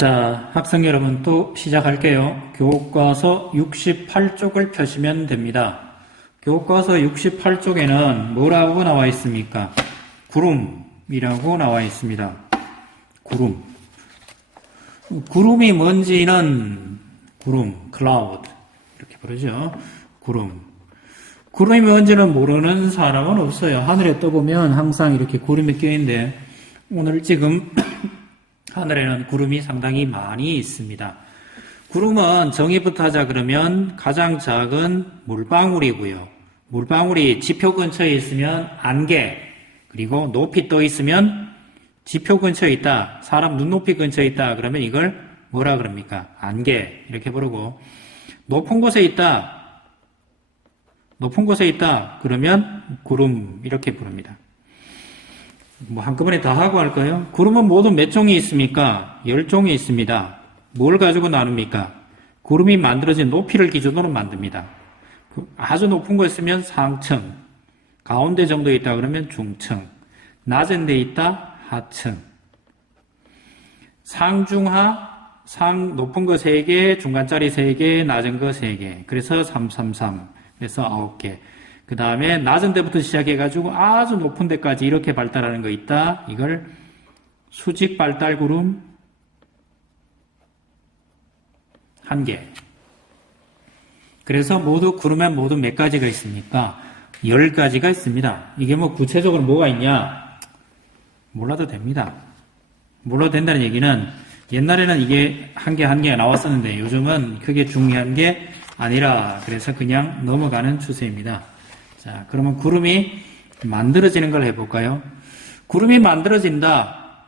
자, 학생 여러분 또 시작할게요. 교과서 68쪽을 펴시면 됩니다. 교과서 68쪽에는 뭐라고 나와 있습니까? 구름이라고 나와 있습니다. 구름. 구름이 뭔지는 cloud 이렇게 부르죠. 구름. 구름이 뭔지는 모르는 사람은 없어요. 하늘에 떠보면 항상 이렇게 구름이 껴있는데 오늘 지금 하늘에는 구름이 상당히 많이 있습니다. 구름은 정의부터 하자 그러면 가장 작은 물방울이고요. 물방울이 지표 근처에 있으면 안개, 그리고 높이 떠 있으면 지표 근처에 있다, 사람 눈높이 근처에 있다 그러면 이걸 뭐라 그럽니까? 안개 이렇게 부르고, 높은 곳에 있다 그러면 구름 이렇게 부릅니다. 뭐 한꺼번에 다 하고 할까요? 구름은 모두 몇 종이 있습니까? 10종이 있습니다. 뭘 가지고 나눕니까? 구름이 만들어진 높이를 기준으로 만듭니다. 아주 높은 거 있으면 상층, 가운데 정도에 있다 그러면 중층, 낮은 데 있다 하층, 상중하, 상 높은 거 3개, 중간짜리 3개, 낮은 거 3개. 그래서 333. 그래서 9개. 그 다음에 낮은 데부터 시작해가지고 아주 높은 데까지 이렇게 발달하는 거 있다. 이걸 수직 발달 구름 1개. 그래서 모두 구름에 모두 몇 가지가 있습니까? 10가지가 있습니다. 이게 뭐 구체적으로 뭐가 있냐? 몰라도 됩니다. 몰라도 된다는 얘기는 옛날에는 이게 한 개가 나왔었는데 요즘은 그게 중요한 게 아니라 그래서 그냥 넘어가는 추세입니다. 자, 그러면 구름이 만들어지는 걸 해볼까요? 구름이 만들어진다.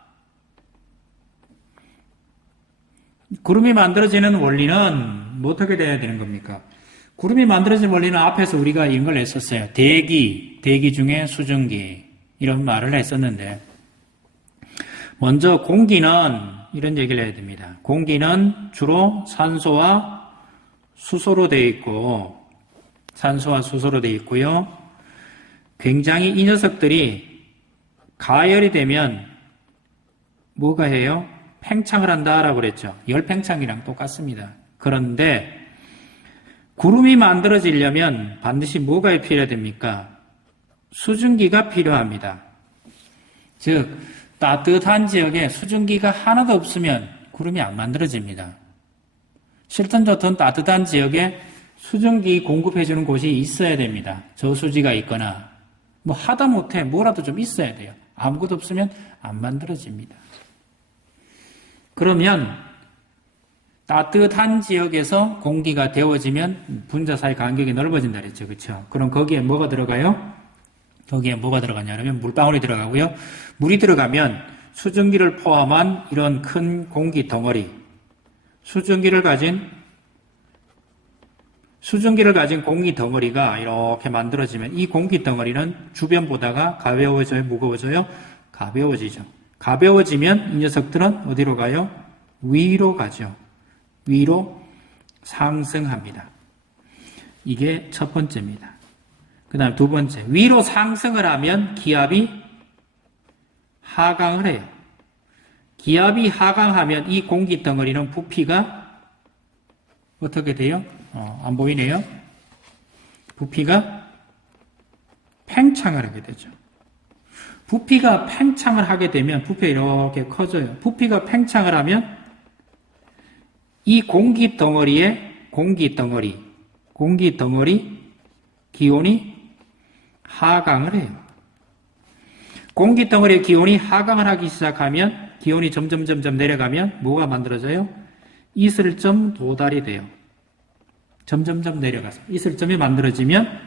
구름이 만들어지는 원리는 뭐 어떻게 돼야 되는 겁니까? 구름이 만들어지는 원리는 앞에서 우리가 이런 걸 했었어요. 대기 중에 수증기 이런 말을 했었는데, 먼저 공기는 이런 얘기를 해야 됩니다. 공기는 주로 산소와 수소로 되어 있고, 굉장히 이 녀석들이 가열이 되면 뭐가 해요? 팽창을 한다라고 그랬죠. 열팽창이랑 똑같습니다. 그런데 구름이 만들어지려면 반드시 뭐가 필요해야 됩니까? 수증기가 필요합니다. 즉 따뜻한 지역에 수증기가 하나도 없으면 구름이 안 만들어집니다. 싫든 좋든 따뜻한 지역에 수증기 공급해주는 곳이 있어야 됩니다. 저수지가 있거나 뭐 하다못해 뭐라도 좀 있어야 돼요. 아무것도 없으면 안 만들어집니다. 그러면 따뜻한 지역에서 공기가 데워지면 분자 사이 간격이 넓어진다 그랬죠. 그렇죠? 그럼 거기에 뭐가 들어가요? 거기에 뭐가 들어가냐면 물방울이 들어가고요. 물이 들어가면 수증기를 포함한 이런 큰 공기 덩어리, 수증기를 가진 공기 덩어리가 이렇게 만들어지면 이 공기 덩어리는 주변보다가 가벼워져요? 무거워져요? 가벼워지죠. 가벼워지면 이 녀석들은 어디로 가요? 위로 가죠. 위로 상승합니다. 이게 첫 번째입니다. 그 다음 두 번째, 위로 상승을 하면 기압이 하강을 해요. 기압이 하강하면 이 공기 덩어리는 부피가 어떻게 돼요? 안 보이네요. 부피가 팽창을 하게 되죠. 부피가 팽창을 하게 되면 부피가 이렇게 커져요. 부피가 팽창을 하면 이 공기 덩어리 기온이 하강을 해요. 공기 덩어리의 기온이 하강을 하기 시작하면 기온이 점점 내려가면 뭐가 만들어져요? 이슬점 도달이 돼요. 점점 내려가서 이슬점이 만들어지면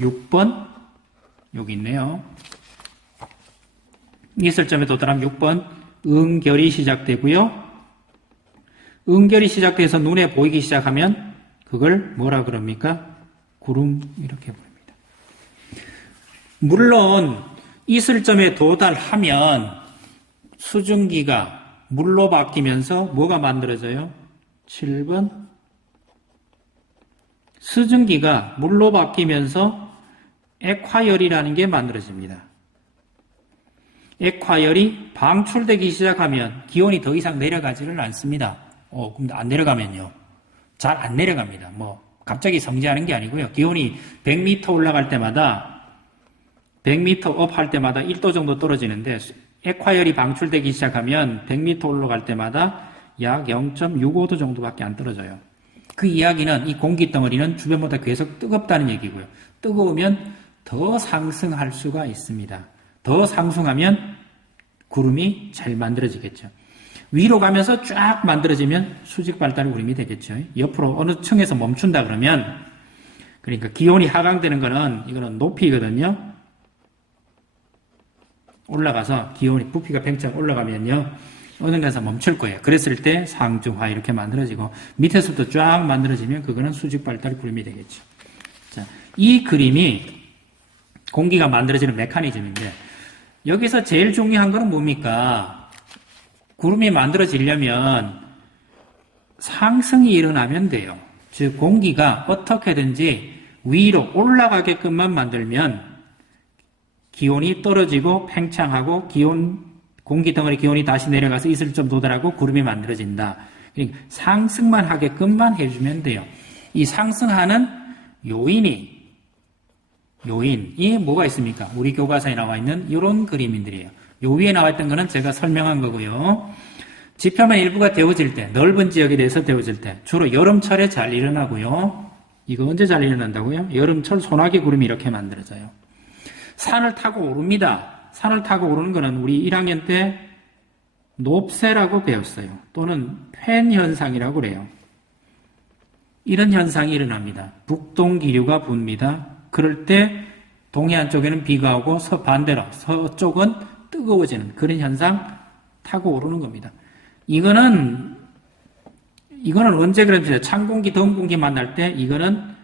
6번 여기 있네요. 이슬점에 도달하면 6번 응결이 시작되고요. 응결이 시작돼서 눈에 보이기 시작하면 그걸 뭐라 그럽니까? 구름 이렇게 부릅니다. 물론 이슬점에 도달하면 수증기가 물로 바뀌면서 뭐가 만들어져요? 7번 수증기가 물로 바뀌면서 액화열이라는 게 만들어집니다. 액화열이 방출되기 시작하면 기온이 더 이상 내려가지를 않습니다. 그럼 안 내려가면요. 잘 안 내려갑니다. 갑자기 성장하는 게 아니고요. 기온이 100m 올라갈 때마다 100m 업 할 때마다 1도 정도 떨어지는데 액화열이 방출되기 시작하면 100m 올라갈 때마다 약 0.65도 정도밖에 안 떨어져요. 그 이야기는 이 공기 덩어리는 주변보다 계속 뜨겁다는 얘기고요. 뜨거우면 더 상승할 수가 있습니다. 더 상승하면 구름이 잘 만들어지겠죠. 위로 가면서 쫙 만들어지면 수직 발달 구름이 되겠죠. 옆으로 어느 층에서 멈춘다 그러면, 그러니까 기온이 하강되는 거는 이거는 높이거든요. 올라가서 기온이 부피가 팽창 올라가면요 어느 데서 멈출 거예요. 그랬을 때 상중하 이렇게 만들어지고 밑에서부터 쫙 만들어지면 그거는 수직 발달 구름이 되겠죠. 자, 이 그림이 공기가 만들어지는 메커니즘인데 여기서 제일 중요한 거는 뭡니까? 구름이 만들어지려면 상승이 일어나면 돼요. 즉 공기가 어떻게든지 위로 올라가게끔만 만들면 기온이 떨어지고 팽창하고 공기 덩어리 기온이 다시 내려가서 이슬 좀 도달하고 구름이 만들어진다. 그러니까 상승만 하게끔만 해주면 돼요. 이 상승하는 요인이 뭐가 있습니까? 우리 교과서에 나와 있는 이런 그림들이에요. 요 위에 나와 있던 거는 제가 설명한 거고요. 지표면 일부가 데워질 때, 넓은 지역에 대해서 데워질 때, 주로 여름철에 잘 일어나고요. 이거 언제 잘 일어난다고요? 여름철 소나기 구름이 이렇게 만들어져요. 산을 타고 오릅니다. 산을 타고 오르는 거는 우리 1학년 때 높새라고 배웠어요. 또는 팬 현상이라고 그래요. 이런 현상이 일어납니다. 북동 기류가 붑니다. 그럴 때 동해안 쪽에는 비가 오고 반대로 서쪽은 뜨거워지는 그런 현상 타고 오르는 겁니다. 이거는 언제 그럽니다. 찬 공기, 더운 공기 만날 때 이거는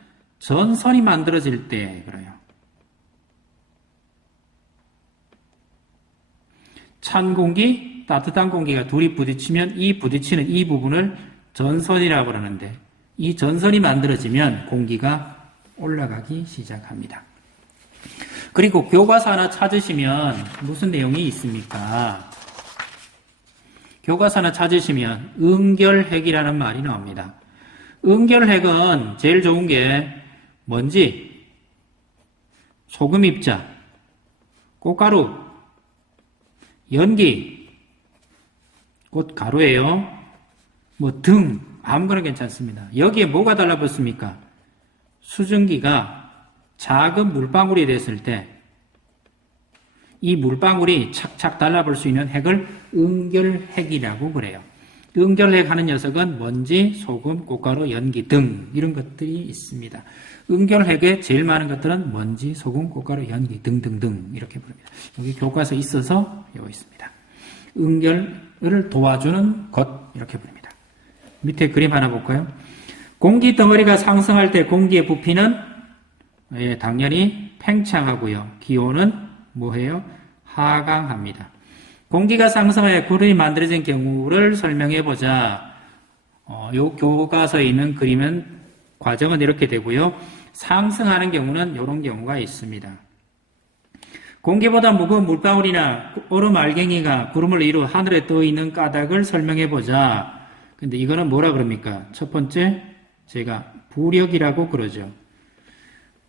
전선이 만들어질 때 그래요. 찬 공기, 따뜻한 공기가 둘이 부딪히면 이 부딪히는 이 부분을 전선이라고 그러는데 이 전선이 만들어지면 공기가 올라가기 시작합니다. 그리고 교과서 하나 찾으시면 무슨 내용이 있습니까? 교과서 하나 찾으시면 응결핵이라는 말이 나옵니다. 응결핵은 제일 좋은 게 뭔지 소금 입자, 꽃가루, 연기, 꽃 가루예요. 등 아무거나 괜찮습니다. 여기에 뭐가 달라붙습니까? 수증기가 작은 물방울이 됐을 때 이 물방울이 착착 달라붙을 수 있는 핵을 응결핵이라고 그래요. 응결핵 하는 녀석은 먼지, 소금, 꽃가루, 연기 등 이런 것들이 있습니다. 응결핵에 제일 많은 것들은 먼지, 소금, 꽃가루, 연기 등등등 이렇게 부릅니다. 여기 교과서에 있어서 여기 있습니다. 응결을 도와주는 것 이렇게 부릅니다. 밑에 그림 하나 볼까요? 공기 덩어리가 상승할 때 공기의 부피는 당연히 팽창하고요. 기온은 뭐해요? 하강합니다. 공기가 상승하여 구름이 만들어진 경우를 설명해 보자. 요 교과서에 있는 그림은 과정은 이렇게 되고요. 상승하는 경우는 이런 경우가 있습니다. 공기보다 무거운 물방울이나 얼음 알갱이가 구름을 이루 하늘에 떠 있는 까닭을 설명해 보자. 근데 이거는 뭐라 그럽니까? 첫 번째 제가 부력이라고 그러죠.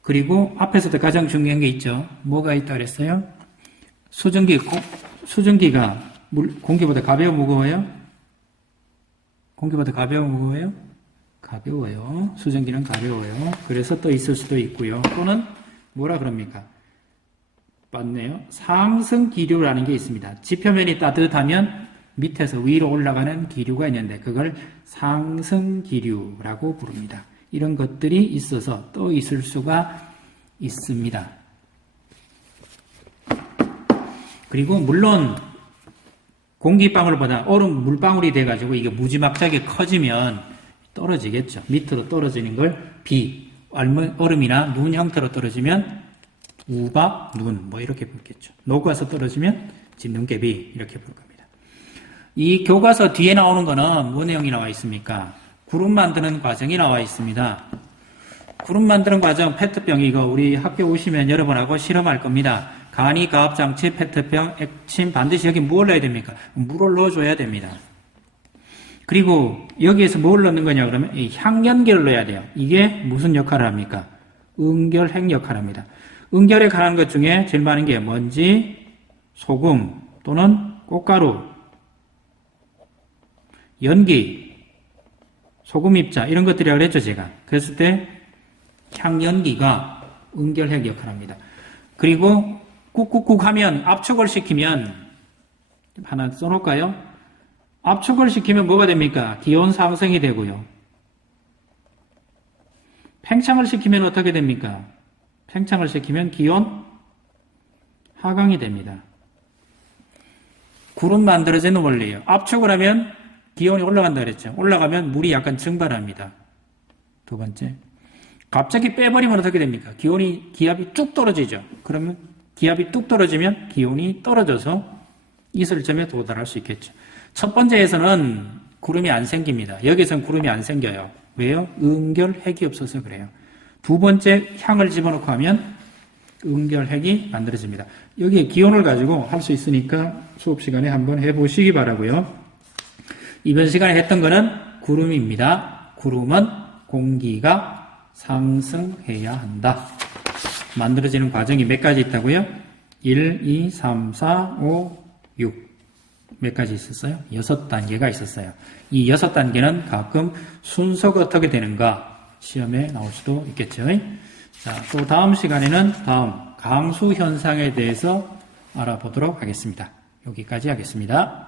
그리고 앞에서도 가장 중요한 게 있죠. 뭐가 있다 그랬어요? 수증기가 공기보다 가벼워 무거워요? 공기보다 가벼워 무거워요? 가벼워요. 수증기는 가벼워요. 그래서 떠 있을 수도 있고요. 또는 뭐라 그럽니까? 맞네요. 상승 기류라는 게 있습니다. 지표면이 따뜻하면 밑에서 위로 올라가는 기류가 있는데 그걸 상승 기류라고 부릅니다. 이런 것들이 있어서 떠 있을 수가 있습니다. 그리고 물론 공기방울보다 얼음 물방울이 돼가지고 이게 무지막지하게 커지면 떨어지겠죠. 밑으로 떨어지는 걸 비, 얼음이나 눈 형태로 떨어지면 우박, 눈 이렇게 부르겠죠. 녹아서 떨어지면 진눈깨비 이렇게 부를 겁니다. 이 교과서 뒤에 나오는 거는 뭐 내용이 나와 있습니까? 구름 만드는 과정이 나와 있습니다. 구름 만드는 과정 페트병 이거 우리 학교 오시면 여러분하고 실험할 겁니다. 간이, 가압장치, 페트병, 액침 반드시 여기 뭘 넣어야 됩니까? 물을 넣어줘야 됩니다. 그리고 여기에서 뭘 넣는 거냐 그러면 이 향연기를 넣어야 돼요. 이게 무슨 역할을 합니까? 응결핵 역할을 합니다. 응결에 관한 것 중에 제일 많은 게 먼지, 소금 또는 꽃가루, 연기, 소금 입자 이런 것들이라고 그랬죠 제가. 그랬을 때 향연기가 응결핵 역할을 합니다. 그리고 꾹꾹꾹 하면 압축을 시키면 하나 써놓을까요? 압축을 시키면 뭐가 됩니까? 기온 상승이 되고요. 팽창을 시키면 어떻게 됩니까? 팽창을 시키면 기온 하강이 됩니다. 구름 만들어지는 원리예요. 압축을 하면 기온이 올라간다 그랬죠. 올라가면 물이 약간 증발합니다. 두 번째. 갑자기 빼버리면 어떻게 됩니까? 기압이 쭉 떨어지죠. 그러면 기압이 뚝 떨어지면 기온이 떨어져서 이슬점에 도달할 수 있겠죠. 첫 번째에서는 구름이 안 생깁니다. 여기서는 구름이 안 생겨요. 왜요? 응결핵이 없어서 그래요. 두 번째 향을 집어넣고 하면 응결핵이 만들어집니다. 여기에 기온을 가지고 할 수 있으니까 수업 시간에 한번 해보시기 바라고요. 이번 시간에 했던 거는 구름입니다. 구름은 공기가 상승해야 한다. 만들어지는 과정이 몇 가지 있다고요? 1, 2, 3, 4, 5, 6. 몇 가지 있었어요? 6단계가 있었어요. 이 6단계는 가끔 순서가 어떻게 되는가 시험에 나올 수도 있겠죠. 자, 또 다음 시간에는 강수 현상에 대해서 알아보도록 하겠습니다. 여기까지 하겠습니다.